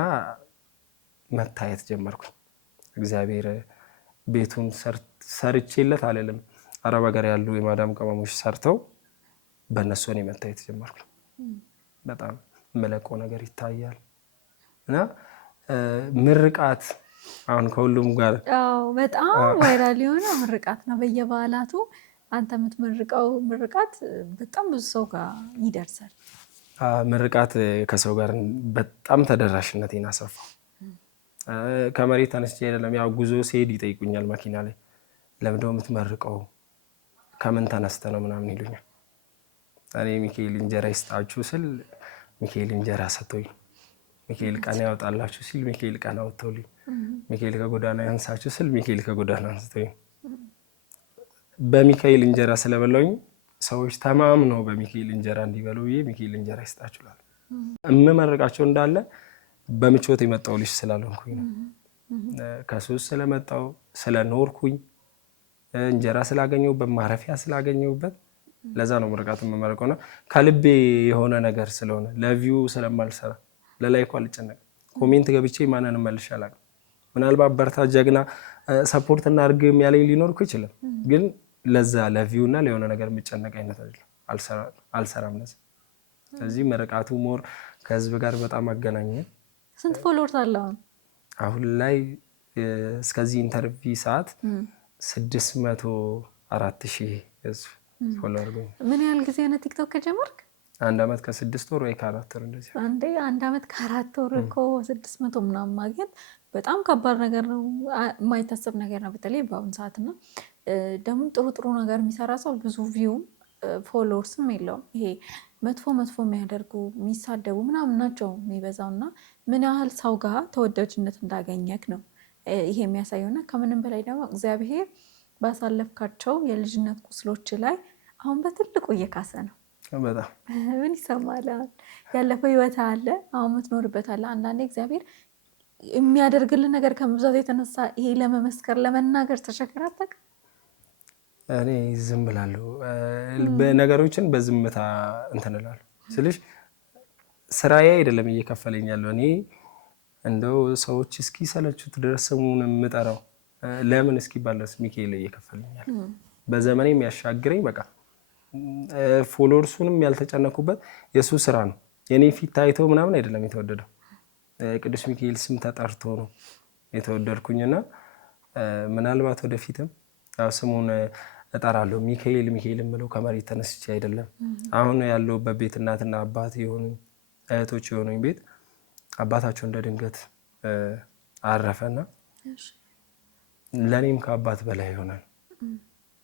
መታየት ጀመርኩኝ። እግዚአብሔር ቤቱን ሰርቼለት አለለም አረብ ሀገር ያሉ የማዳም ቅመሞች ሰርተው በእነሱ እኔ መታየት ጀመርኩኝ። በጣም መለቀው ነገር ይታያል እና ምርቃት አሁን ከሁሉም ጋር በጣም ቫይራል የሆነ ምርቃት ነው በየበዓላቱ አንተ የምትመርቀው ምርቃት በጣም ብዙ ሰው ጋር ይደርሳል። ምርቃት ከሰው ጋር በጣም ተደራሽነቴን አሰፋው። ከመሬት ተነስቼ አይደለም ያው ጉዞ ሲሄድ ይጠይቁኛል መኪና ላይ ለምንድነው የምትመርቀው ከምን ተነስተ ነው ምናምን ይሉኛል። እኔ ሚካኤል እንጀራ ይስጣችሁ ስል ሚካኤል እንጀራ ሰጥቶኝ፣ ሚካኤል ቀን ያወጣላችሁ ሲል ሚካኤል ቀን አወጥቶልኝ፣ ሚካኤል ከጎዳና ያንሳችሁ ስል ሚካኤል ከጎዳና አንስቶኝ፣ በሚካኤል እንጀራ ስለበላሁኝ ሰዎች ተማምነው በሚካኤል እንጀራ እንዲበሉ ብዬ ሚካኤል እንጀራ ይስጣችኋል። እምመርቃቸው እንዳለ በምቾት የመጣው ልጅ ስላልሆንኩኝ ነው። ከሱስ ስለመጣው ስለኖርኩኝ እንጀራ ስላገኘሁበት ማረፊያ ስላገኘሁበት ለዛ ነው ምርቃት የምመርቀውና ከልቤ የሆነ ነገር ስለሆነ ለቪው ስለማልሰራ ለላይኩ አልጨነቅም። ኮሜንት ገብቼ ማንንም መልሼ አላውቅም። ምናልባት በርታ ጀግና ሰፖርት እናድርግም ያለኝ ሊኖር ይችላል፣ ግን ለዛ ለቪው እና ለሆነ ነገር የምጨነቅ አይነት አይደለም። አልሰራም ለዛ። ስለዚህ ምርቃቱ ሞር ከህዝብ ጋር በጣም አገናኘን። ስንት ፎሎወርስ አለው አሁን ላይ? እስከዚህ ኢንተርቪው ሰዓት 604,000 ህዝብ ፎሎወር ነው። ምን ያህል ጊዜ ነው ቲክቶክ ከጀመርክ? 1 ዓመት ከ6 ወር ወይ ከ4 ወር እንደዚህ። አንድ ዓመት ከ4 ወር እኮ 600 ምናምን ማግኘት በጣም ከባድ ነገር ነው፣ የማይታሰብ ነገር ነው በተለይ በአሁኑ ሰዓት እና ደግሞ ጥሩ ነገር የሚሰራ ሰው ብዙ ቪው ፎሎወርስም የለውም። ይሄ መጥፎ የሚያደርጉ የሚሳደቡ ምናምን ናቸው የሚበዛው እና ምን ያህል ሰው ጋር ተወዳጅነት እንዳገኘክ ነው ይሄ የሚያሳየውና ከምንም በላይ ደግሞ እግዚአብሔር ባሳለፍካቸው የልጅነት ቁስሎች ላይ አሁን በትልቁ እየካሰ ነው። በጣም ምን ይሰማል? ያለፈው ህይወት አለ፣ አሁን የምትኖርበት አለ። አንዳንዴ እግዚአብሔር የሚያደርግልን ነገር ከመብዛት የተነሳ ይሄ ለመመስከር ለመናገር ተቸግራተክ። እኔ ዝም እላለሁ፣ በነገሮችን በዝምታ እንትን እላለሁ ስልሽ ስራዬ አይደለም እየከፈለኝ ያለው። እኔ እንደው ሰዎች እስኪ ሰለቹት ድረስ ስሙን የምጠራው ለምን እስኪባል ድረስ ሚካኤል እየከፈለኝ ያለው በዘመኔ የሚያሻግረኝ በቃ ፎሎወርሱንም ያልተጨነኩበት የሱ ስራ ነው። የኔ ፊት ታይቶ ምናምን አይደለም የተወደደው፣ ቅዱስ ሚካኤል ስም ተጠርቶ ነው የተወደድኩኝና ምናልባት ወደፊትም ስሙን እጠራለሁ። ሚካኤል የምለው ከመሬት ተነስቼ አይደለም። አሁን ያለሁበት ቤት እናትና አባት የሆኑኝ እህቶች የሆኑኝ ቤት አባታቸው እንደ ድንገት አረፈና ለእኔም ከአባት በላይ ይሆናል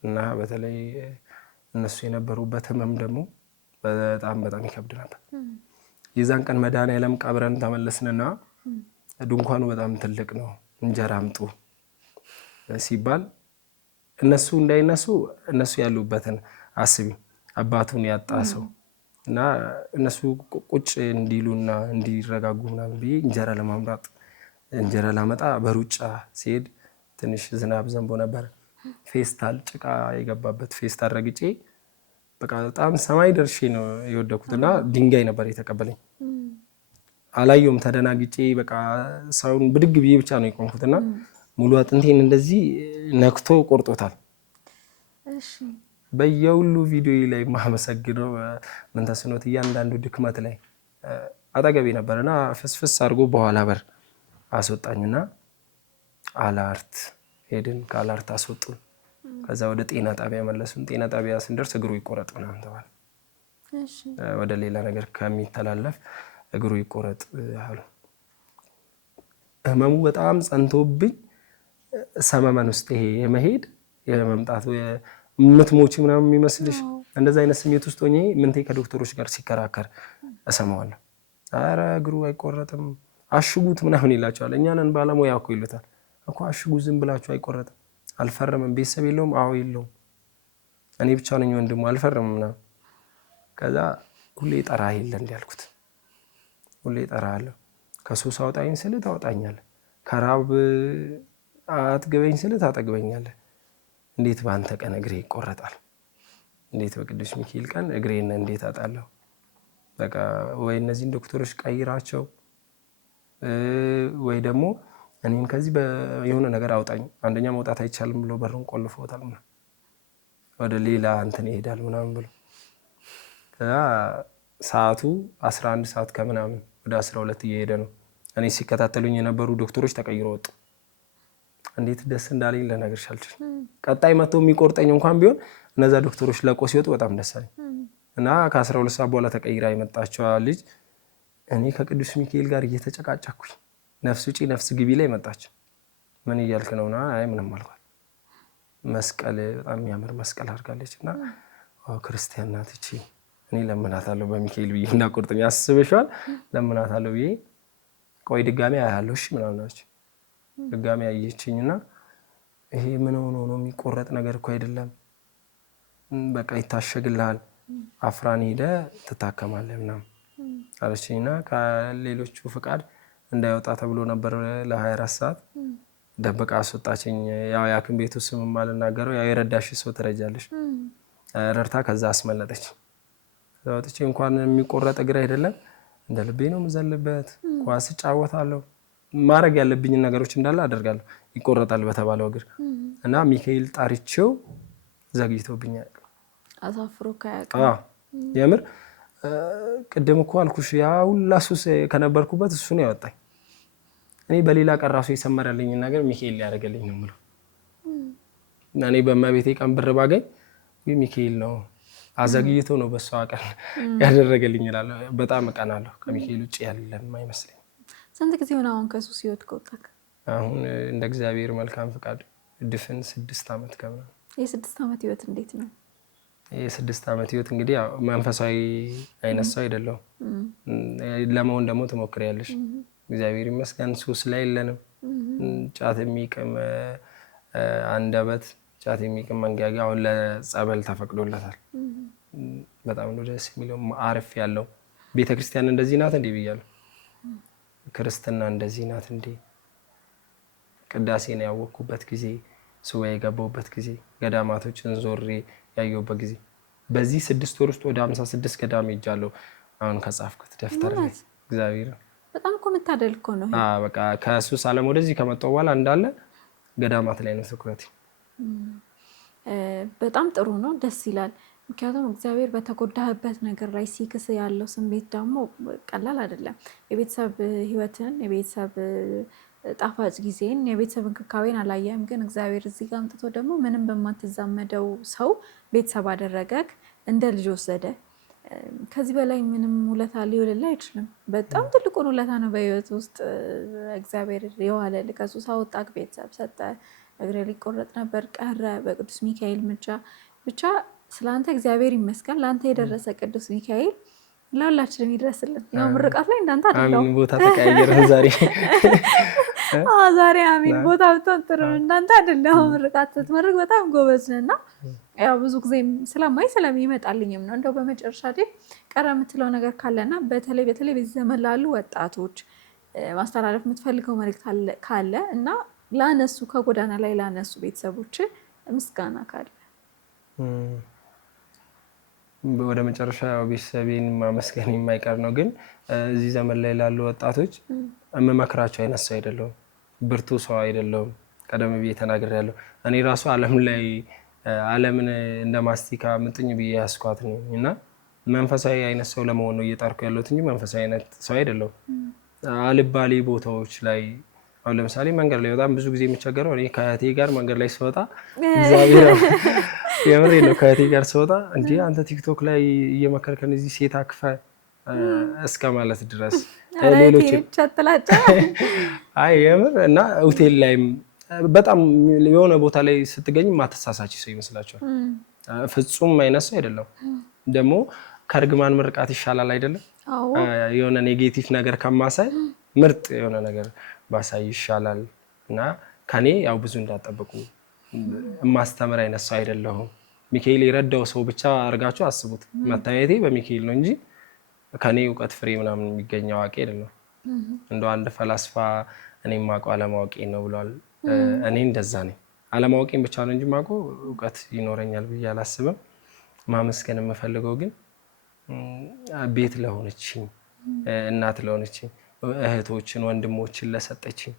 እና በተለይ እነሱ የነበሩበት ህመም ደግሞ በጣም ይከብድ ነበር። የዛን ቀን መድኃኔዓለም ቀብረን ተመለስንና ድንኳኑ በጣም ትልቅ ነው፣ እንጀራ አምጡ ሲባል እነሱ እንዳይነሱ እነሱ ያሉበትን አስቢ፣ አባቱን ያጣ ሰው እና እነሱ ቁጭ እንዲሉና እንዲረጋጉ ምናምን ብዬ እንጀራ ለማምራት እንጀራ ላመጣ በሩጫ ሲሄድ ትንሽ ዝናብ ዘንቦ ነበር። ፌስታል ጭቃ የገባበት ፌስታል ረግጬ በቃ በጣም ሰማይ ደርሼ ነው የወደኩትና ድንጋይ ነበር የተቀበለኝ። አላየውም፣ ተደናግጬ በቃ ሰውን ብድግ ብዬ ብቻ ነው የቆምኩትና ሙሉ አጥንቴን እንደዚህ ነክቶ ቆርጦታል። በየሁሉ ቪዲዮ ላይ ማመሰግነው ምንተስኖት እያንዳንዱ ድክመት ላይ አጠገቤ ነበርና ፍስፍስ አድርጎ በኋላ በር አስወጣኝና አላርት ሄድን። ከአላርት አስወጡን። ከዛ ወደ ጤና ጣቢያ መለሱን። ጤና ጣቢያ ስንደርስ እግሩ ይቆረጥ ምናምን ተባለ። ወደ ሌላ ነገር ከሚተላለፍ እግሩ ይቆረጥ አሉ። ህመሙ በጣም ጸንቶብኝ ሰመመን ውስጥ ይሄ የመሄድ የመምጣት የምትሞቺ ምናምን የሚመስልሽ እንደዛ አይነት ስሜት ውስጥ ሆኜ ምንቴ ከዶክተሮች ጋር ሲከራከር እሰማዋለሁ። አረ እግሩ አይቆረጥም አሽጉት ምናምን ይላቸዋል። እኛንን ባለሙያ እኮ ይሉታል እኮ አሽጉት ዝም ብላችሁ አይቆረጥም። አልፈረምም። ቤተሰብ የለውም? አዎ የለውም። እኔ ብቻ ነኝ ወንድሙ፣ አልፈረምም ምናምን። ከዛ ሁሌ ጠራ የለ እንዲያልኩት ሁሌ እጠራለሁ። ከሱስ አውጣኝ ስል ታወጣኛለህ፣ ከራብ አጥግበኝ ስል ታጠግበኛለህ። እንዴት በአንተ ቀን እግሬ ይቆረጣል? እንዴት በቅዱስ ሚካኤል ቀን እግሬን እንዴት አጣለሁ? በቃ ወይ እነዚህን ዶክተሮች ቀይራቸው ወይ ደግሞ እኔን ከዚህ የሆነ ነገር አውጣኝ። አንደኛ መውጣት አይቻልም ብሎ በሩን ቆልፎታል፣ ወደ ሌላ እንትን ይሄዳል ምናምን ብሎ ከዛ ሰዓቱ 11 ሰዓት ከምናምን ወደ 12 እየሄደ ነው። እኔ ሲከታተሉኝ የነበሩ ዶክተሮች ተቀይሮ ወጡ። እንዴት ደስ እንዳለኝ ልነግርሽ አልችልም። ቀጣይ መጥቶ የሚቆርጠኝ እንኳን ቢሆን እነዛ ዶክተሮች ለቆ ሲወጡ በጣም ደስ አለኝ እና ከ12 ሰዓት በኋላ ተቀይራ የመጣችው ልጅ እኔ ከቅዱስ ሚካኤል ጋር እየተጨቃጨኩኝ ነፍስ ውጪ ነፍስ ግቢ ላይ መጣች። ምን እያልክ ነው? አይ ምንም አልኳት። መስቀል በጣም የሚያምር መስቀል አድርጋለች እና ክርስቲያን ናት እቺ፣ እኔ ለምናታለሁ በሚካኤል ብዬ እና ቁርጥኝ አስበሽዋል። ለምናታለሁ ብዬ ቆይ ድጋሚ አያለሁ እሺ ምናምን አለች። ድጋሚ አየችኝና ይሄ ምን ሆኖ ነው? የሚቆረጥ ነገር እኮ አይደለም፣ በቃ ይታሸግልሃል፣ አፍራን ሄደ ትታከማለህ ምናምን አለችኝና ከሌሎቹ ፍቃድ እንዳይወጣ ተብሎ ነበር ለ24 ሰዓት ደብቃ አስወጣችኝ። ያው የሐኪም ቤቱ ስም አልናገረው፣ ያው የረዳሽ ሰው ትረጃለሽ። ረድታ ከዛ አስመለጠች። ወጥቼ እንኳን የሚቆረጥ እግር አይደለም እንደ ልቤ ነው የምዘልበት፣ ኳስ እጫወታለሁ፣ ማድረግ ያለብኝን ነገሮች እንዳለ አደርጋለሁ። ይቆረጣል በተባለው እግር እና ሚካኤል ጣሪቸው ዘግይቶብኛል። አሳፍሮ ካያውቅ የምር ቅድም እኮ አልኩሽ ያ ሁላ ሱስ ከነበርኩበት እሱ ነው ያወጣኝ። እኔ በሌላ ቀን ራሱ የሰመረልኝን ነገር ሚካኤል ሊያደርግልኝ ነው የምለው። እኔ በእመቤቴ ቀን ብር ባገኝ ሚካኤል ነው አዘግይቶ ነው በሷ ቀን ያደረገልኝ እላለሁ። በጣም እቀናለሁ። ከሚካኤል ውጭ ያለም አይመስለኝም። ስንት ጊዜ ሆነ አሁን ከሱስ ህይወት ከወጣክ? አሁን እንደ እግዚአብሔር መልካም ፍቃድ ድፍን 6 ዓመት ከምናምን። የ6 ዓመት ህይወት እንዴት ነው? የ6 ዓመት ህይወት እንግዲህ ያው መንፈሳዊ አይነት ሰው አይደለሁም። ለመሆን ደግሞ ትሞክሪያለሽ። እግዚአብሔር ይመስገን ሱስ ላይ የለንም። ጫት የሚቅም አንደበት፣ ጫት የሚቅም መንጋጋ አሁን ለጸበል ተፈቅዶለታል። በጣም ነው ደስ የሚለው። አርፍ ያለው ቤተክርስቲያን እንደዚህ ናት እንዴ ብያለሁ። ክርስትና እንደዚህ ናት እንዴ? ቅዳሴን ያወቅኩበት ጊዜ፣ ሱባኤ የገባሁበት ጊዜ፣ ገዳማቶችን ዞሬ ያየሁበት ጊዜ፣ በዚህ 6 ወር ውስጥ ወደ 56 ገዳም ሄጃለሁ። አሁን ከጻፍኩት ደፍተር ላይ እግዚአብሔር በጣም እኮ የምታደል እኮ ነው። በቃ ከሱስ ዓለም ወደዚህ ከመጣሁ በኋላ እንዳለ ገዳማት ላይ ነው ትኩረቴ። በጣም ጥሩ ነው፣ ደስ ይላል። ምክንያቱም እግዚአብሔር በተጎዳህበት ነገር ላይ ሲክስ ያለው ስሜት ደግሞ ቀላል አይደለም። የቤተሰብ ህይወትን፣ የቤተሰብ ጣፋጭ ጊዜን፣ የቤተሰብ እንክብካቤን አላየህም፣ ግን እግዚአብሔር እዚህ ጋር አምጥቶ ደግሞ ምንም በማትዛመደው ሰው ቤተሰብ አደረገክ፣ እንደ ልጅ ወሰደ። ከዚህ በላይ ምንም ውለታ ሊውልልህ አይችልም። በጣም ትልቁን ውለታ ነው በህይወት ውስጥ እግዚአብሔር የዋለልህ። ከሱስ አወጣክ፣ ቤተሰብ ሰጠ፣ እግሬ ሊቆረጥ ነበር ቀረ፣ በቅዱስ ሚካኤል ምልጃ ብቻ ስለአንተ እግዚአብሔር ይመስገን። ለአንተ የደረሰ ቅዱስ ሚካኤል ለሁላችንም ይድረስልን። ያው ምርቃት ላይ እንዳንተ አይደለም። አሜን። ቦታ ተቀያየረ ዛሬ ዛሬ አሜን። ቦታ ብትሆን ጥሩ እንዳንተ አይደለም። ምርቃት ስትመርቅ በጣም ጎበዝ ነህና ያው ብዙ ጊዜ ስለማይ ስለሚመጣልኝም ነው። እንደው በመጨረሻ ላይ ቀረ የምትለው ነገር ካለና በተለይ በዚህ ዘመን ላሉ ወጣቶች ማስተላለፍ የምትፈልገው መልእክት ካለ እና ላነሱ ከጎዳና ላይ ላነሱ ቤተሰቦች ምስጋና ካለ ወደ መጨረሻ ቤተሰቤን ማመስገን የማይቀር ነው። ግን እዚህ ዘመን ላይ ላሉ ወጣቶች የምመክራቸው አይነት ሰው አይደለሁም፣ ብርቱ ሰው አይደለሁም። ቀደም ብዬ ተናግሬያለሁ። እኔ ራሱ ዓለምን እንደ ማስቲካ ምጥኝ ብዬ ያስኳት ነኝ እና መንፈሳዊ አይነት ሰው ለመሆን ነው እየጣርኩ ያለሁት እንጂ መንፈሳዊ አይነት ሰው አይደለሁም። አልባሌ ቦታዎች ላይ አሁን ለምሳሌ መንገድ ላይ በጣም ብዙ ጊዜ የሚቸገረው እኔ ከእህቴ ጋር መንገድ ላይ ስወጣ እግዚአብሔር የምሬ ነው። ከእህቴ ጋር ስወጣ እንዴ አንተ ቲክቶክ ላይ እየመከርከን እዚህ ሴት አክፈ እስከ ማለት ድረስ ሌሎች የምር እና ሆቴል ላይም በጣም የሆነ ቦታ ላይ ስትገኝ ማተሳሳች ሰው ይመስላችኋል። ፍጹም አይነት ሰው አይደለም። ደግሞ ከእርግማን ምርቃት ይሻላል አይደለም? የሆነ ኔጌቲቭ ነገር ከማሳይ ምርጥ የሆነ ነገር ባሳይ ይሻላል እና ከኔ ያው ብዙ እንዳጠብቁ ማስተምር አይነት ሰው አይደለሁም። ሚካኤል የረዳው ሰው ብቻ አድርጋችሁ አስቡት። መታየቴ በሚካኤል ነው እንጂ ከኔ እውቀት ፍሬ ምናምን የሚገኝ አዋቂ አይደለም። እንደው አንድ ፈላስፋ እኔ የማውቀው አለማወቄ ነው ብሏል። እኔ እንደዛ ነኝ። አለማወቄን ብቻ ነው እንጂ የማውቀው እውቀት ይኖረኛል ብዬ አላስብም። ማመስገን የምፈልገው ግን ቤት ለሆነችኝ እናት ለሆነችኝ እህቶችን ወንድሞችን ለሰጠችኝ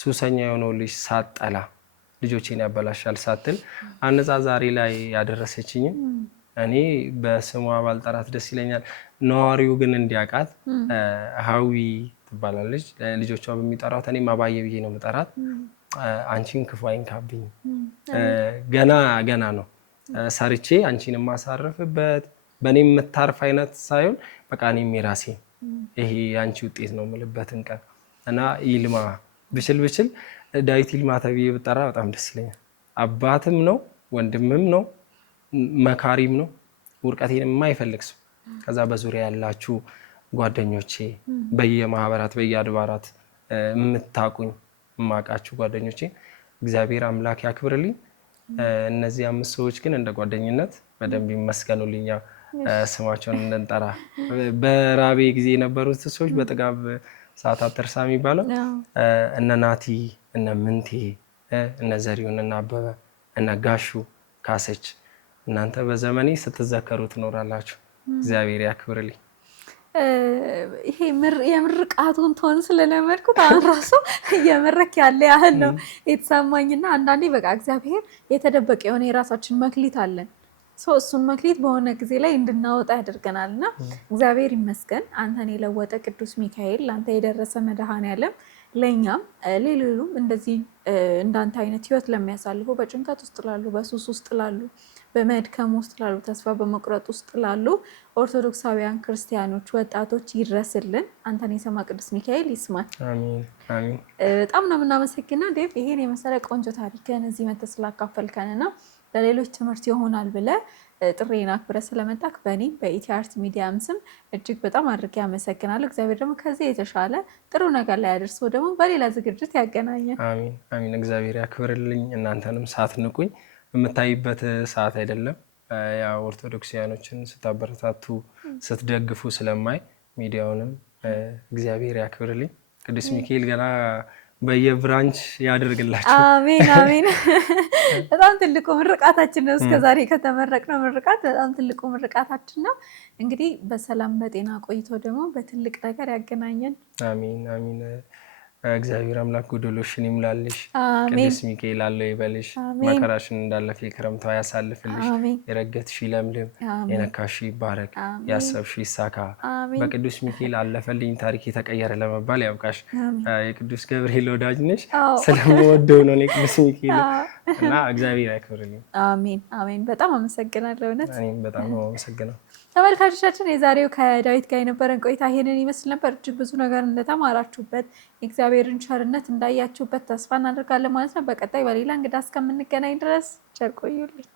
ሱሰኛ የሆነው ልጅ ሳጠላ ልጆቼን ያበላሻል ሳትል አነጻ ዛሬ ላይ ያደረሰችኝ እኔ በስሟ ባልጠራት ደስ ይለኛል። ነዋሪው ግን እንዲያውቃት ሀዊ ትባላለች። ልጆቿ በሚጠራት እኔም አባዬ ብዬ ነው የምጠራት። አንቺን ክፉ አይንካብኝ። ገና ነው ሰርቼ አንቺን የማሳርፍበት በእኔ የምታርፍ አይነት ሳይሆን በቃ እኔም የራሴ ይሄ አንቺ ውጤት ነው የምልበትን ቀን እና ይልማ ብችል ዳዊት ይልማ ተብዬ ብጠራ በጣም ደስ ይለኛል። አባትም ነው ወንድምም ነው መካሪም ነው ውርቀቴን የማይፈልግ ሰው። ከዛ በዙሪያ ያላችሁ ጓደኞቼ በየማህበራት በየአድባራት የምታቁኝ የማውቃችሁ ጓደኞቼ እግዚአብሔር አምላክ ያክብርልኝ። እነዚህ 5 ሰዎች ግን እንደ ጓደኝነት በደንብ ይመስገኑልኛ። ስማቸውን እንጠራ በራቤ ጊዜ የነበሩት ሰዎች በጥጋብ ሰዓት አትርሳ የሚባለው እነ ናቲ እነ ምንቴ እነ ዘሪሁን እነ አበበ እነ ጋሹ ካሰች እናንተ በዘመኔ ስትዘከሩ ትኖራላችሁ። እግዚአብሔር ያክብርልኝ። ይሄ የምርቃቱን ቶን ስለለመድኩት አሁን ራሱ እየመረክ ያለ ያህል ነው የተሰማኝና አንዳንዴ በቃ እግዚአብሔር የተደበቀ የሆነ የራሳችን መክሊት አለን። እሱን መክሊት በሆነ ጊዜ ላይ እንድናወጣ ያደርገናል እና እግዚአብሔር ይመስገን። አንተን የለወጠ ቅዱስ ሚካኤል፣ ለአንተ የደረሰ መድኃኔዓለም ለእኛም ሌሎሉም እንደዚህ እንዳንተ አይነት ህይወት ለሚያሳልፉ በጭንቀት ውስጥ ላሉ፣ በሱስ ውስጥ ላሉ፣ በመድከም ውስጥ ላሉ፣ ተስፋ በመቁረጥ ውስጥ ላሉ ኦርቶዶክሳውያን ክርስቲያኖች ወጣቶች ይድረስልን። አንተን የሰማ ቅዱስ ሚካኤል ይስማል። አሜን አሜን። በጣም ነው የምናመሰግነው ዴቭ፣ ይሄን የመሰለ ቆንጆ ታሪክን እዚህ መተህ ስላካፈልከንና ለሌሎች ትምህርት ይሆናል ብለህ ጥሬን አክብረህ ስለመጣክ በእኔም በኢቲ አርት ሚዲያም ስም እጅግ በጣም አድርጌ አመሰግናለሁ። እግዚአብሔር ደግሞ ከዚህ የተሻለ ጥሩ ነገር ላይ አድርሶ ደግሞ በሌላ ዝግጅት ያገናኘን። አሜን አሜን። እግዚአብሔር ያክብርልኝ። እናንተንም ሳትንቁኝ የምታይበት ሰዓት አይደለም። ያው ኦርቶዶክሲያኖችን ስታበረታቱ ስትደግፉ ስለማይ ሚዲያውንም እግዚአብሔር ያክብርልኝ። ቅዱስ ሚካኤል ገና በየብራንች ያደርግላችሁ። አሜን አሜን። በጣም ትልቁ ምርቃታችን ነው። እስከዛሬ ከተመረቅነው ምርቃት በጣም ትልቁ ምርቃታችን ነው። እንግዲህ በሰላም በጤና ቆይቶ ደግሞ በትልቅ ነገር ያገናኘን። አሜን አሜን። እግዚአብሔር አምላክ ጎደሎሽን ይሙላልሽ። ቅዱስ ሚካኤል አለው ይበልሽ። መከራሽን እንዳለፈ የክረምቷ ያሳልፍልሽ። የረገጥሽ ይለምልም፣ የነካሽ ይባረክ፣ ያሰብሽ ይሳካ። በቅዱስ ሚካኤል አለፈልኝ ታሪክ የተቀየረ ለመባል ያብቃሽ። የቅዱስ ገብርኤል ወዳጅ ነሽ። ስለምወደው ነው የቅዱስ ሚካኤል እና እግዚአብሔር ያክብርልኝ። አሜን አሜን። በጣም አመሰግናለሁ። እውነት እኔም በጣም ነው አመሰግነው። ተመልካቾቻችን የዛሬው ከዳዊት ጋር የነበረን ቆይታ ይሄንን ይመስል ነበር። እጅግ ብዙ ነገር እንደተማራችሁበት የእግዚአብሔርን ቸርነት እንዳያችሁበት ተስፋ እናደርጋለን ማለት ነው። በቀጣይ በሌላ እንግዳ እስከምንገናኝ ድረስ ቸር ቆዩልኝ።